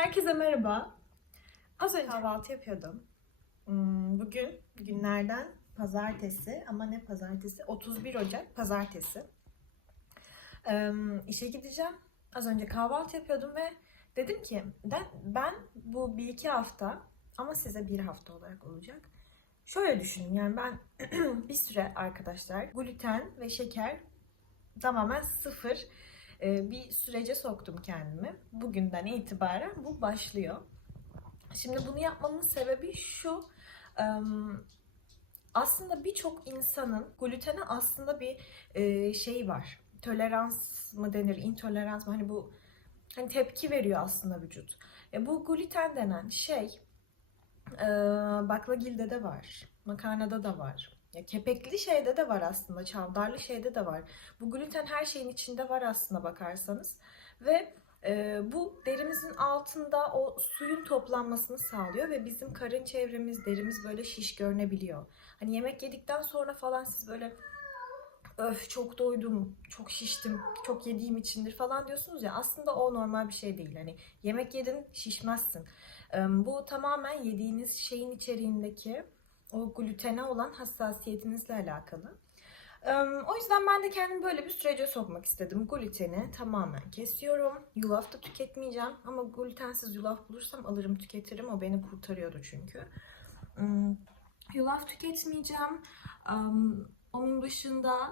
Herkese merhaba. Az önce kahvaltı yapıyordum. Hmm, Bugün günlerden pazartesi ama ne pazartesi? 31 Ocak pazartesi. İşe gideceğim. Az önce kahvaltı yapıyordum ve dedim ki ben, bu bir iki hafta ama size bir hafta olarak olacak. Şöyle düşünün yani ben bir süre arkadaşlar gluten ve şeker tamamen sıfır bir sürece soktum kendimi. Bugünden itibaren bu başlıyor. Şimdi bunu yapmamın sebebi şu. Aslında birçok insanın glutene aslında bir e, şey var. Tolerans mı denir, intolerans mı? Hani bu hani tepki veriyor aslında vücut. E, bu gluten denen şey baklagilde de var, makarnada da var. Ya kepekli şeyde de var aslında, çavdarlı şeyde de var. Bu gluten her şeyin içinde var aslında bakarsanız. Ve e, bu derimizin altında o suyun toplanmasını sağlıyor ve bizim karın çevremiz, derimiz böyle şiş görünebiliyor. Hani yemek yedikten sonra falan siz böyle öf çok doydum, çok şiştim, çok yediğim içindir falan diyorsunuz ya aslında o normal bir şey değil. Hani yemek yedin şişmezsin. E, bu tamamen yediğiniz şeyin içeriğindeki o glutene olan hassasiyetinizle alakalı. O yüzden ben de kendimi böyle bir sürece sokmak istedim. Gluteni tamamen kesiyorum. Yulaf da tüketmeyeceğim. Ama glutensiz yulaf bulursam alırım tüketirim. O beni kurtarıyordu çünkü. Hmm, Yulaf tüketmeyeceğim. Onun dışında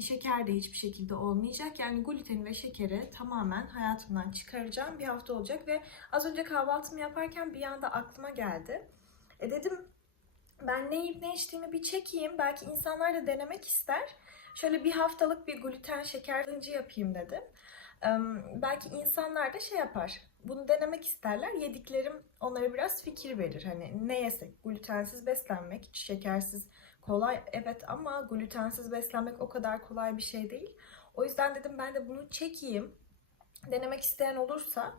şeker de hiçbir şekilde olmayacak. Yani gluteni ve şekeri tamamen hayatımdan çıkaracağım. Bir hafta olacak ve az önce kahvaltımı yaparken bir anda aklıma geldi. E dedim ben ne yiyip ne içtiğimi bir çekeyim. Belki insanlar da denemek ister. Şöyle bir haftalık bir gluten şeker hıncı yapayım dedim. Belki insanlar da şey yapar. Bunu denemek isterler. Yediklerim onlara biraz fikir verir. Hani ne yesek? Glutensiz beslenmek, hiç şekersiz kolay evet ama glutensiz beslenmek o kadar kolay bir şey değil. O yüzden dedim ben de bunu çekeyim. Denemek isteyen olursa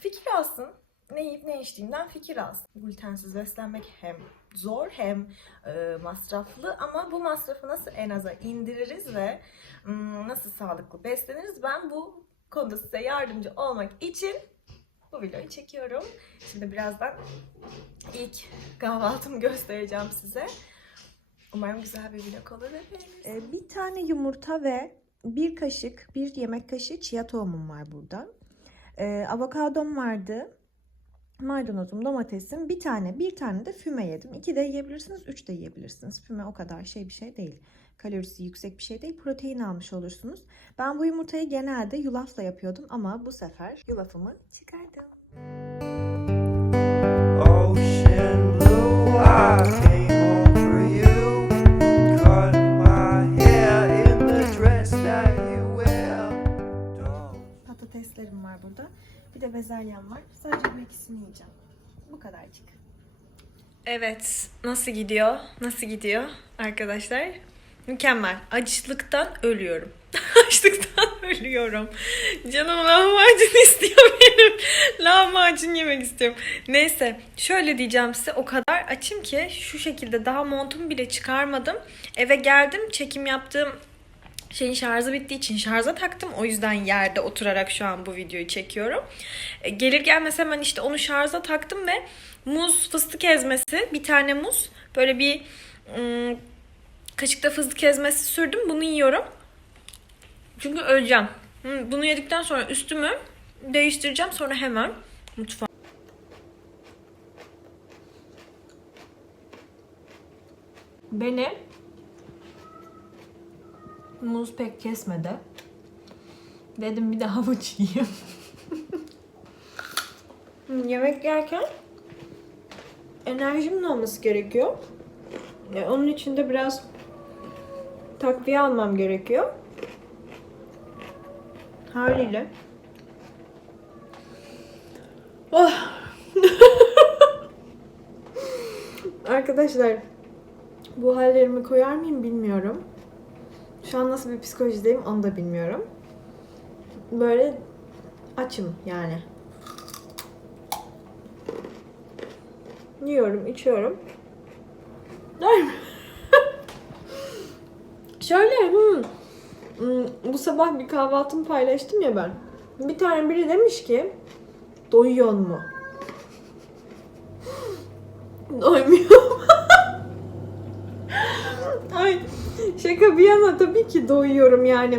fikir alsın ne yiyip ne içtiğimden fikir alsın. Glutensiz beslenmek hem zor hem e, masraflı ama bu masrafı nasıl en aza indiririz ve mm, nasıl sağlıklı besleniriz ben bu konuda size yardımcı olmak için bu videoyu çekiyorum. Şimdi birazdan ilk kahvaltımı göstereceğim size. Umarım güzel bir vlog olur beğenirsiniz. bir tane yumurta ve bir kaşık, bir yemek kaşığı chia tohumum var burada. Ee, avokadom vardı maydanozum, domatesim, bir tane, bir tane de füme yedim. İki de yiyebilirsiniz, üç de yiyebilirsiniz. Füme o kadar şey bir şey değil. Kalorisi yüksek bir şey değil. Protein almış olursunuz. Ben bu yumurtayı genelde yulafla yapıyordum ama bu sefer yulafımı çıkardım. Ocean Patateslerim var burada. Bir de bezelyem var. Sadece bu ikisini yiyeceğim. Bu kadarcık. Evet. Nasıl gidiyor? Nasıl gidiyor arkadaşlar? Mükemmel. Açlıktan ölüyorum. Açlıktan ölüyorum. Canım lahmacun istiyor benim. Lahmacun yemek istiyorum. Neyse şöyle diyeceğim size o kadar açım ki şu şekilde daha montumu bile çıkarmadım. Eve geldim çekim yaptığım şeyin şarjı bittiği için şarja taktım. O yüzden yerde oturarak şu an bu videoyu çekiyorum. E, Gelir gelmez hemen işte onu şarja taktım ve muz fıstık ezmesi bir tane muz böyle bir ım, kaşıkta fıstık ezmesi sürdüm. Bunu yiyorum. Çünkü öleceğim. Bunu yedikten sonra üstümü değiştireceğim. Sonra hemen mutfağa. Beni muz pek kesmedi. Dedim bir de havuç yiyeyim. Hmm, Yemek yerken enerjimin olması gerekiyor. Ya onun için de biraz takviye almam gerekiyor. Haliyle. Oh. Arkadaşlar bu hallerimi koyar mıyım bilmiyorum. Şu an nasıl bir psikolojideyim onu da bilmiyorum. Böyle açım yani. Yiyorum, içiyorum. Şöyle hmm, hmm, bu sabah bir kahvaltımı paylaştım ya ben. Bir tane biri demiş ki doyuyor mu? Doymuyorum. Ay şaka bir yana tabii ki doyuyorum yani.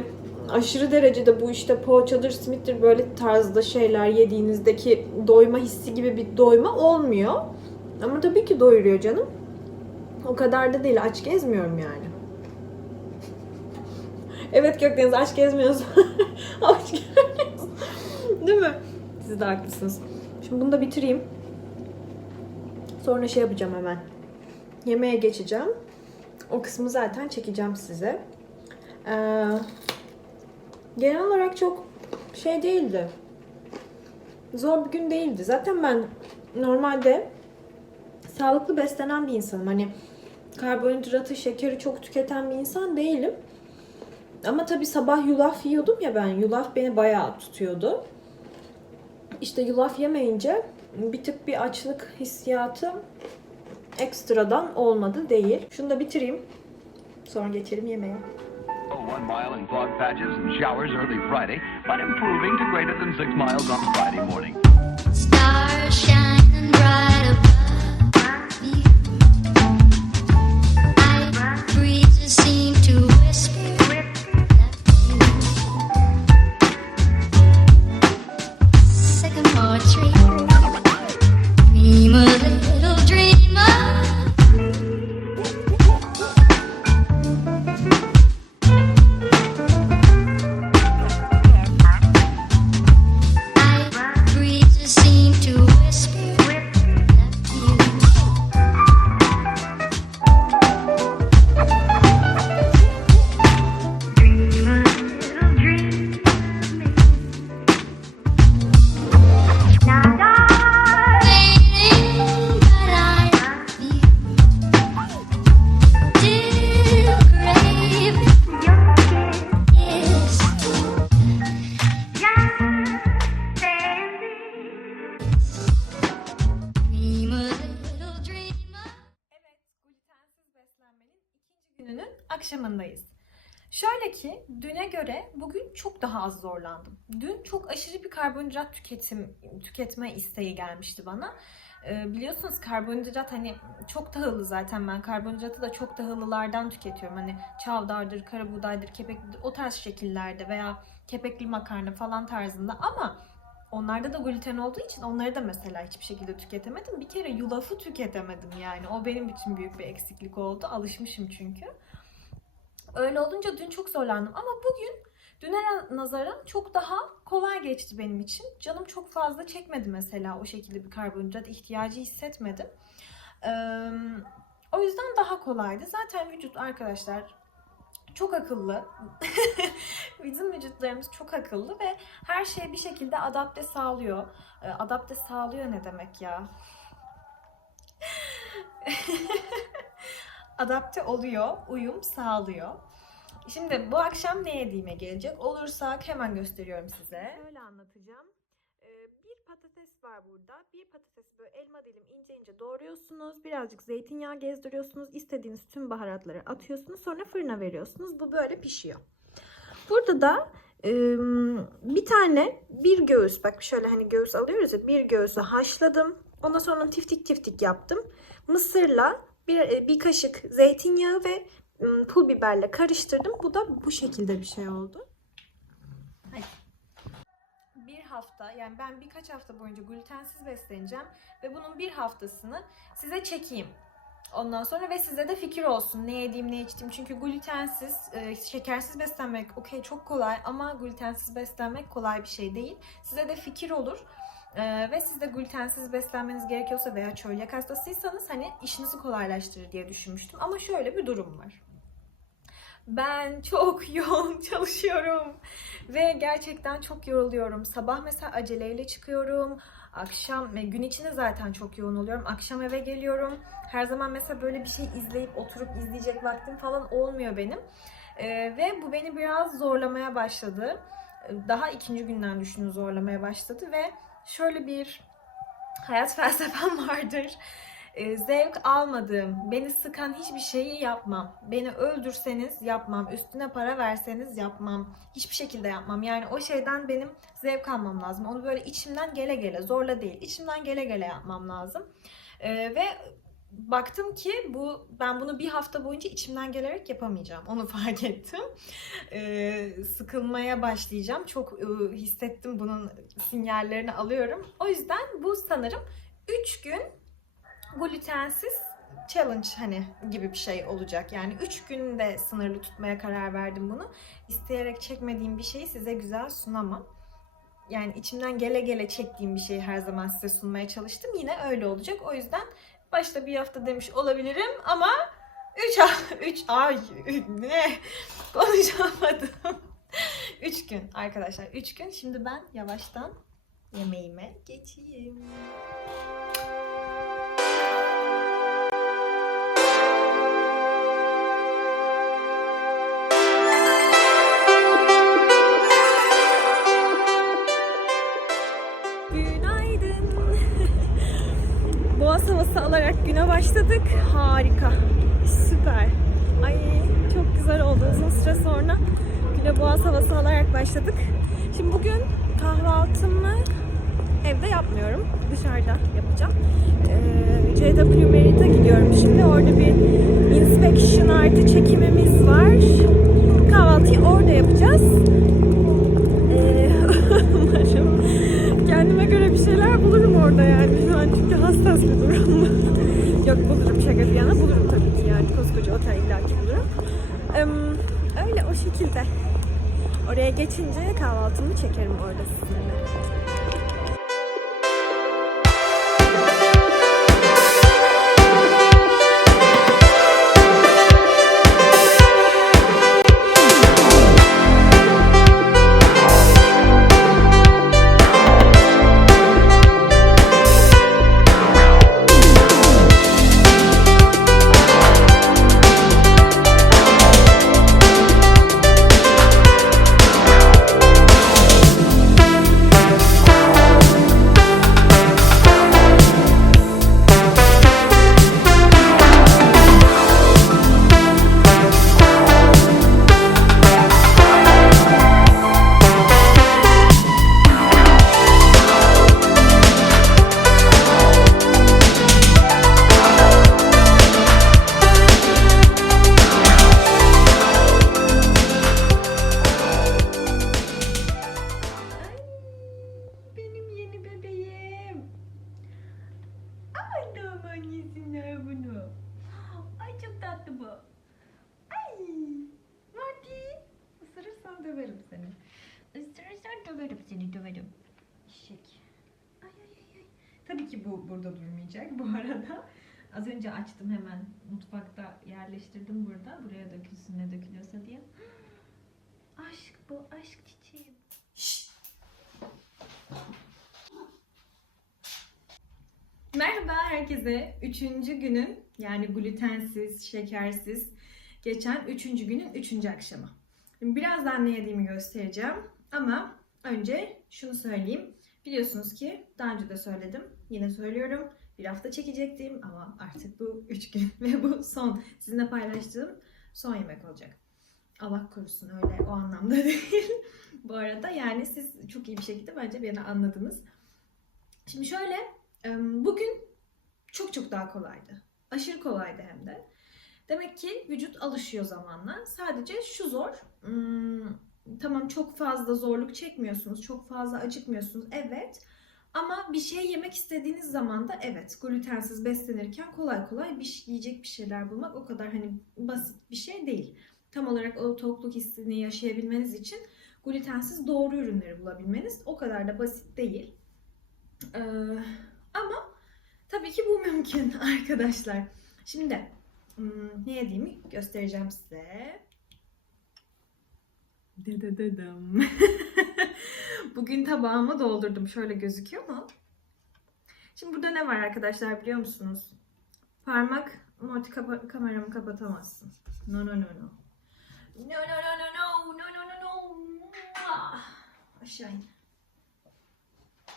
Aşırı derecede bu işte poğaçadır, simittir böyle tarzda şeyler yediğinizdeki doyma hissi gibi bir doyma olmuyor. Ama tabii ki doyuruyor canım. O kadar da değil. Aç gezmiyorum yani. Evet Gökdeniz aç gezmiyorsun. aç. Değil mi? Siz de haklısınız. Şimdi bunu da bitireyim. Sonra şey yapacağım hemen. Yemeğe geçeceğim. O kısmı zaten çekeceğim size. Ee, genel olarak çok şey değildi. Zor bir gün değildi. Zaten ben normalde sağlıklı beslenen bir insanım. Hani karbonhidratı, şekeri çok tüketen bir insan değilim. Ama tabii sabah yulaf yiyordum ya ben. Yulaf beni bayağı tutuyordu. İşte yulaf yemeyince bir tık bir açlık hissiyatı ekstradan olmadı değil. Şunu da bitireyim. Sonra geçelim yemeğe. Oh, one mile in fog patches and showers early Friday, but improving to greater than six miles on Friday morning. Stars shining bright above akşamındayız. Şöyle ki düne göre bugün çok daha az zorlandım. Dün çok aşırı bir karbonhidrat tüketim tüketme isteği gelmişti bana. Ee, biliyorsunuz karbonhidrat hani çok tahıllı zaten ben karbonhidratı da çok tahıllılardan tüketiyorum. Hani çavdardır, karabuğdaydır, kepeklidir o tarz şekillerde veya kepekli makarna falan tarzında ama onlarda da gluten olduğu için onları da mesela hiçbir şekilde tüketemedim. Bir kere yulafı tüketemedim yani. O benim için büyük bir eksiklik oldu. Alışmışım çünkü. Öyle olunca dün çok zorlandım ama bugün düne nazaran çok daha kolay geçti benim için. Canım çok fazla çekmedi mesela o şekilde bir karbonhidrat ihtiyacı hissetmedim. Ee, o yüzden daha kolaydı. Zaten vücut arkadaşlar çok akıllı. Bizim vücutlarımız çok akıllı ve her şeye bir şekilde adapte sağlıyor. Adapte sağlıyor ne demek ya? adapte oluyor, uyum sağlıyor. Şimdi bu akşam ne yediğime gelecek olursak hemen gösteriyorum size. Şöyle anlatacağım. Ee, Bir patates var burada. Bir patatesi böyle elma dilim ince ince doğruyorsunuz. Birazcık zeytinyağı gezdiriyorsunuz. İstediğiniz tüm baharatları atıyorsunuz. Sonra fırına veriyorsunuz. Bu böyle pişiyor. Burada da bir tane bir göğüs bak şöyle hani göğüs alıyoruz ya bir göğsü haşladım. Ondan sonra tiftik tiftik yaptım. Mısırla bir, e, bir kaşık zeytinyağı ve pul biberle karıştırdım. Bu da bu şekilde bir şey oldu. Bir hafta yani ben birkaç hafta boyunca glutensiz besleneceğim ve bunun bir haftasını size çekeyim. Ondan sonra ve size de fikir olsun ne yediğim ne içtiğim. Çünkü glutensiz, e, şekersiz beslenmek okey çok kolay ama glutensiz beslenmek kolay bir şey değil. Size de fikir olur. E, ve siz de glutensiz beslenmeniz gerekiyorsa veya çölyak hastasıysanız hani işinizi kolaylaştırır diye düşünmüştüm. Ama şöyle bir durum var. Ben çok yoğun çalışıyorum ve gerçekten çok yoruluyorum. Sabah mesela aceleyle çıkıyorum. Akşam ve gün içinde zaten çok yoğun oluyorum. Akşam eve geliyorum. Her zaman mesela böyle bir şey izleyip oturup izleyecek vaktim falan olmuyor benim. Ee, ve bu beni biraz zorlamaya başladı. Ee, Daha ikinci günden düşünün zorlamaya başladı ve şöyle bir hayat felsefem vardır. e, zevk almadığım, beni sıkan hiçbir şeyi yapmam. Beni öldürseniz yapmam, üstüne para verseniz yapmam. Hiçbir şekilde yapmam. Yani o şeyden benim zevk almam lazım. Onu böyle içimden gele gele, zorla değil, içimden gele gele yapmam lazım. E, ve baktım ki bu ben bunu bir hafta boyunca içimden gelerek yapamayacağım. Onu fark ettim. E, sıkılmaya başlayacağım. Çok e, hissettim bunun sinyallerini alıyorum. O yüzden bu sanırım 3 gün glutensiz challenge hani gibi bir şey olacak. Yani 3 günde sınırlı tutmaya karar verdim bunu. İsteyerek çekmediğim bir şeyi size güzel sunamam. Yani içimden gele gele çektiğim bir şeyi her zaman size sunmaya çalıştım. Yine öyle olacak. O yüzden başta bir hafta demiş olabilirim ama 3 ay 3 ay ne konuşamadım. 3 gün arkadaşlar 3 gün. Şimdi ben yavaştan yemeğime geçeyim. Havası alarak güne başladık. Harika. Süper. Ay çok güzel oldu. Uzun süre sonra güne boğaz havası alarak başladık. Şimdi bugün kahvaltımı evde yapmıyorum. Dışarıda yapacağım. Ee, JW Merit'e gidiyorum şimdi. Orada bir inspection artı çekimimiz var. Kahvaltıyı orada yapacağız. Ee, umarım şeyler bulurum orada yani. Şu an çünkü hassas bir durum. Yok bulurum şaka bir yana bulurum tabii ki yani. Koskoca otel illaki bulurum. Ee, öyle o şekilde. Oraya geçince kahvaltımı çekerim orada sizinle. Tabii ki bu burada durmayacak bu arada. Az önce açtım hemen mutfakta yerleştirdim burada. Buraya dökülsün ne dökülüyorsa diye. Aşk bu aşk çiçeğim. Merhaba herkese. Üçüncü günün yani glutensiz, şekersiz geçen üçüncü günün üçüncü akşamı. Birazdan ne yediğimi göstereceğim ama önce şunu söyleyeyim. Biliyorsunuz ki daha önce de söyledim, yine söylüyorum. Bir hafta çekecektim ama artık bu üç gün ve bu son sizinle paylaştığım son yemek olacak. Allah korusun öyle o anlamda değil. bu arada yani siz çok iyi bir şekilde bence beni anladınız. Şimdi şöyle Bugün çok çok daha kolaydı. Aşırı kolaydı hem de. Demek ki vücut alışıyor zamanla. Sadece şu zor. hmm, Tamam çok fazla zorluk çekmiyorsunuz. Çok fazla acıkmıyorsunuz. Evet. Ama bir şey yemek istediğiniz zaman da evet glutensiz beslenirken kolay kolay bir şey, yiyecek bir şeyler bulmak o kadar hani basit bir şey değil. Tam olarak o tokluk hissini yaşayabilmeniz için glutensiz doğru ürünleri bulabilmeniz o kadar da basit değil. Ee, ama tabii ki bu mümkün arkadaşlar. Şimdi hmm, ne yediğimi göstereceğim size. Dedededem. Bugün tabağımı doldurdum. Şöyle gözüküyor mu? Şimdi burada ne var arkadaşlar biliyor musunuz? Parmak Morty kapa- kameramı kapatamazsın. No no no no. No no no no no no no no no. Aşağı in.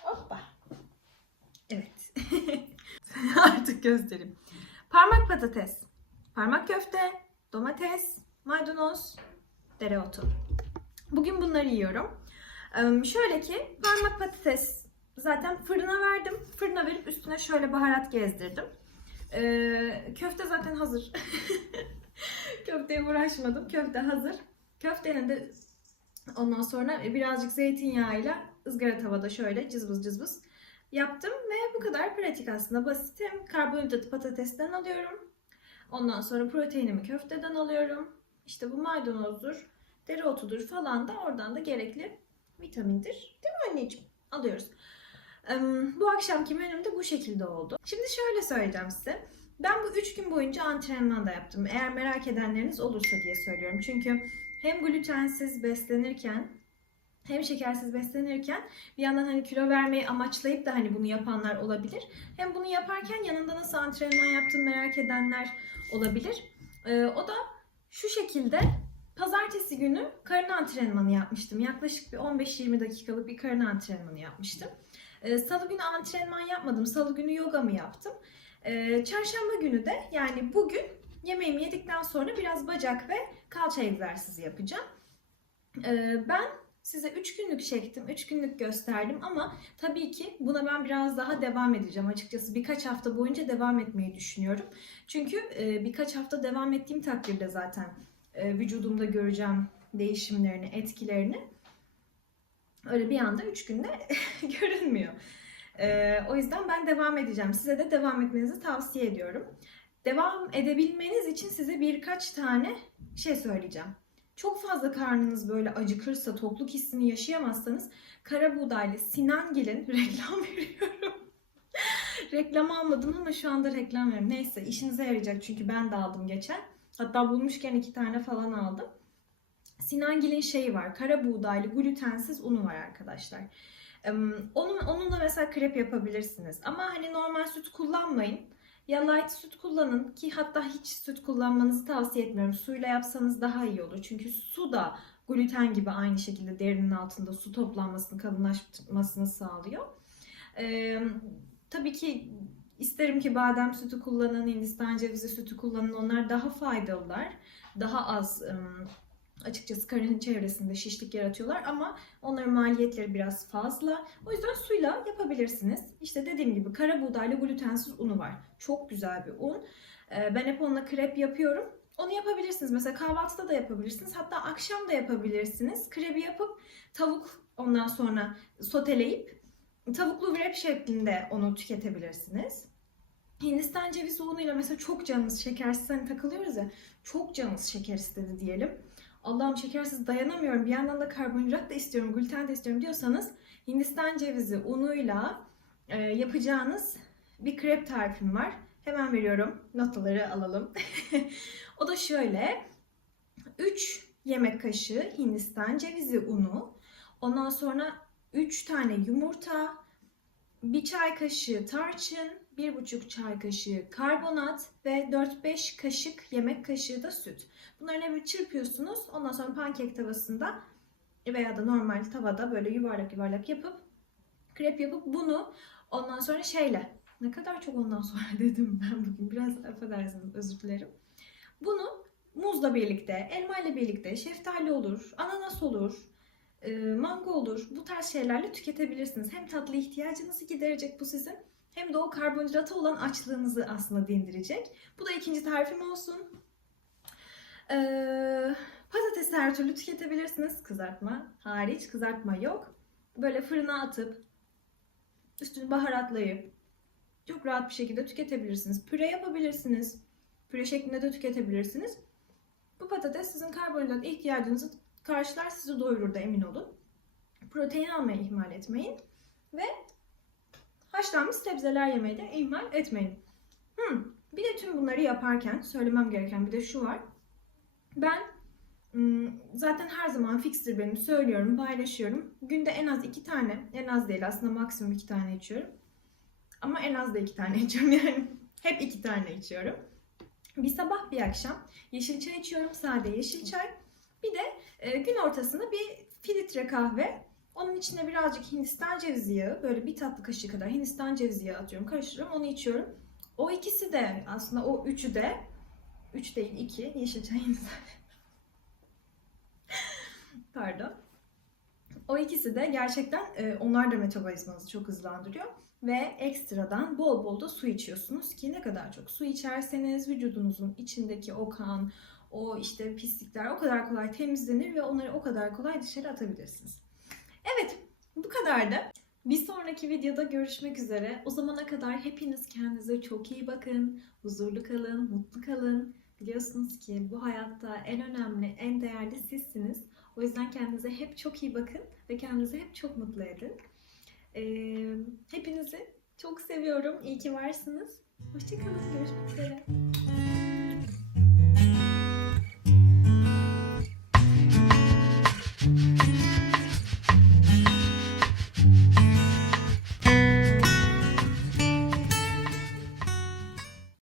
Hoppa. Evet. artık göstereyim. Parmak patates, parmak köfte, domates, maydanoz, dereotu. Bugün bunları yiyorum. Şöyle ki parmak patates zaten fırına verdim. Fırına verip üstüne şöyle baharat gezdirdim. Ee, köfte zaten hazır. Köfteye uğraşmadım. Köfte hazır. Köftenin de ondan sonra birazcık zeytinyağıyla ızgara tavada şöyle cızbız cızbız yaptım ve bu kadar pratik aslında basit. Hem karbonhidratı patatesten alıyorum. Ondan sonra proteinimi köfteden alıyorum. İşte bu maydanozdur, dereotudur falan da oradan da gerekli vitamindir. Değil mi anneciğim? Alıyoruz. Bu akşamki menüm de bu şekilde oldu. Şimdi şöyle söyleyeceğim size. Ben bu 3 gün boyunca antrenman da yaptım. Eğer merak edenleriniz olursa diye söylüyorum. Çünkü hem glutensiz beslenirken hem şekersiz beslenirken bir yandan hani kilo vermeyi amaçlayıp da hani bunu yapanlar olabilir. Hem bunu yaparken yanında nasıl antrenman yaptığımı merak edenler olabilir. Ee, o da şu şekilde pazartesi günü karın antrenmanı yapmıştım. Yaklaşık bir 15-20 dakikalık bir karın antrenmanı yapmıştım. Ee, Salı günü antrenman yapmadım. Salı günü yogamı yaptım. Ee, Çarşamba günü de yani bugün yemeğimi yedikten sonra biraz bacak ve kalça egzersizi yapacağım. Ee, Ben size 3 günlük çektim, 3 günlük gösterdim ama tabii ki buna ben biraz daha devam edeceğim. Açıkçası birkaç hafta boyunca devam etmeyi düşünüyorum. Çünkü e, birkaç hafta devam ettiğim takdirde zaten e, vücudumda göreceğim değişimlerini, etkilerini. Öyle bir anda 3 günde görünmüyor. E, o yüzden ben devam edeceğim. Size de devam etmenizi tavsiye ediyorum. Devam edebilmeniz için size birkaç tane şey söyleyeceğim. Çok fazla karnınız böyle acıkırsa, tokluk hissini yaşayamazsanız kara buğdaylı Sinangil'in reklam veriyorum. reklam almadım ama şu anda reklam veriyorum. Neyse işinize yarayacak çünkü ben de aldım geçen. Hatta bulmuşken iki tane falan aldım. Sinangil'in şeyi var. Kara buğdaylı glutensiz unu var arkadaşlar. Onun, onunla mesela krep yapabilirsiniz. Ama hani normal süt kullanmayın. Ya light süt kullanın ki hatta hiç süt kullanmanızı tavsiye etmiyorum. Suyla yapsanız daha iyi olur. Çünkü su da gluten gibi aynı şekilde derinin altında su toplanmasını, kalınlaşmasını sağlıyor. Ee, tabii ki isterim ki badem sütü kullanın, Hindistan cevizi sütü kullanın. Onlar daha faydalılar. Daha az açıkçası karın çevresinde şişlik yaratıyorlar ama onların maliyetleri biraz fazla. O yüzden suyla yapabilirsiniz. İşte dediğim gibi kara buğdaylı glutensiz unu var. Çok güzel bir un. Ee, Ben hep onunla krep yapıyorum. Onu yapabilirsiniz. Mesela kahvaltıda da yapabilirsiniz. Hatta akşam da yapabilirsiniz. Krebi yapıp tavuk ondan sonra soteleyip tavuklu wrap şeklinde onu tüketebilirsiniz. Hindistan cevizi unuyla mesela çok canınız şekersiz hani takılıyoruz ya çok canınız şeker istedi diyelim. Allah'ım şekersiz dayanamıyorum bir yandan da karbonhidrat da istiyorum gluten de istiyorum diyorsanız Hindistan cevizi unuyla e, yapacağınız bir krep tarifim var. Hemen veriyorum. Notaları alalım. o da şöyle. 3 yemek kaşığı Hindistan cevizi unu. Ondan sonra 3 tane yumurta, 1 çay kaşığı tarçın, 1,5 çay kaşığı karbonat ve 4-5 kaşık yemek kaşığı da süt. Bunların hepsini çırpıyorsunuz. Ondan sonra pankek tavasında veya da normal tavada böyle yuvarlak yuvarlak yapıp krep yapıp bunu ondan sonra şeyle ne kadar çok ondan sonra dedim ben bugün biraz affedersiniz özür dilerim. Bunu muzla birlikte, elma ile birlikte, şeftali olur, ananas olur, mango olur. Bu tarz şeylerle tüketebilirsiniz. Hem tatlı ihtiyacınızı giderecek bu sizin hem de o karbonhidrata olan açlığınızı aslında dindirecek. Bu da ikinci tarifim olsun. Ee, patatesi her türlü tüketebilirsiniz. Kızartma hariç. Kızartma yok. Böyle fırına atıp üstünü baharatlayıp çok rahat bir şekilde tüketebilirsiniz. Püre yapabilirsiniz. Püre şeklinde de tüketebilirsiniz. Bu patates sizin karbonhidrat ihtiyacınızı karşılar, sizi doyurur da emin olun. Protein almayı ihmal etmeyin. Ve haşlanmış sebzeler yemeyi de ihmal etmeyin. Hmm, bir de tüm bunları yaparken söylemem gereken bir de şu var. Ben ım, zaten her zaman fikstir benim söylüyorum, paylaşıyorum. Günde en az iki tane, en az değil aslında maksimum iki tane içiyorum. Ama en az da iki tane içiyorum yani. Hep iki tane içiyorum. Bir sabah bir akşam yeşil çay içiyorum, sade yeşil çay. Bir de e, gün ortasında bir filtre kahve. Onun içine birazcık Hindistan cevizi yağı, böyle bir tatlı kaşığı kadar Hindistan cevizi yağı atıyorum, karıştırıyorum, onu içiyorum. O ikisi de aslında o üçü de 3 değil 2 yeşil çayımız Pardon. O ikisi de gerçekten e, onlar da metabolizmanızı çok hızlandırıyor ve ekstradan bol bol da su içiyorsunuz ki ne kadar çok su içerseniz vücudunuzun içindeki o kan, o işte pislikler o kadar kolay temizlenir ve onları o kadar kolay dışarı atabilirsiniz. Evet, bu kadardı. Bir sonraki videoda görüşmek üzere. O zamana kadar hepiniz kendinize çok iyi bakın, huzurlu kalın, mutlu kalın. Biliyorsunuz ki bu hayatta en önemli, en değerli sizsiniz. O yüzden kendinize hep çok iyi bakın ve kendinizi hep çok mutlu edin. Ee, hepinizi çok seviyorum. İyi ki varsınız. Hoşçakalın. Görüşmek üzere.